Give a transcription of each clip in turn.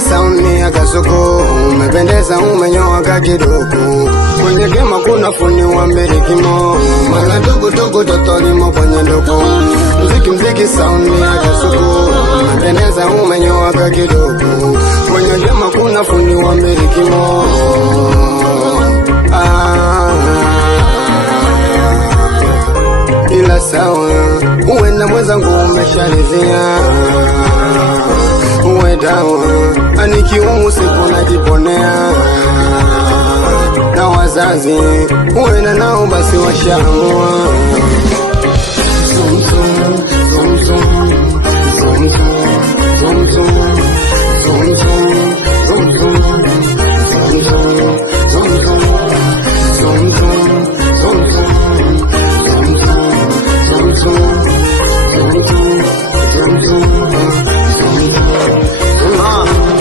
Kimziki sauni ya kasuku, umependeza umenyoa kakiduku. Kwenye kema kuna funi wa mbirikimo, mala tuku tuku totolimo kwenye duku. Mziki sauni ya kasuku, umependeza umenyoa kakiduku. Kwenye kema kuna funi wa mbirikimo. Ila sawa, uwe na mwenzangu umesharizia. Uwe dawa, anikiumu siku najiponea. Na wazazi, uwe na nao basi washaamua. Zum zum, zum zum, zum zum, zum zum, zum zum, zum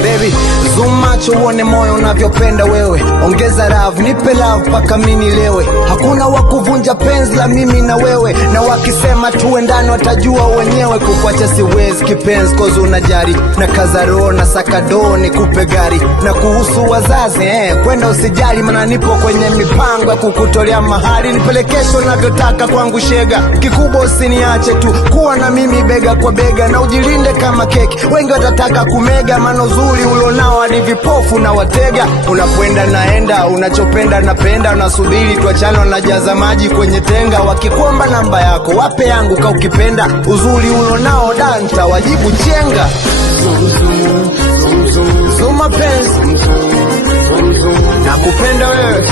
Baby, zoom macho uone moyo unavyopenda wewe. Ongeza love, nipe love paka mini lewe. Hakuna wakuvunja penzi la mimi na wewe. Na wakisema tuendane watajua wenyewe. Kukwacha siwezi kipenzi kozi unajari. Na kazaro na sakado ni kupe gari. Na kuhusu wazazi kwenda usijali. Mana nipo kwenye mipango kukutolea mahali. Nipelekesho navyotaka kwangu shega. Kikubwa usiniache tu kuwa na mimi bega kwa bega. Na ujilinde kama keki, wengi watataka kumega. Mano zuri ulonao hadi vipofu na watega. Unakwenda naenda, unachopenda napenda. Unasubiri tuachane najaza maji kwenye tenga. Wakikuomba namba yako wape yangu ka ukipenda. Uzuri ulonao danta wajibu chenga. Zuma penzi nakupenda wewe.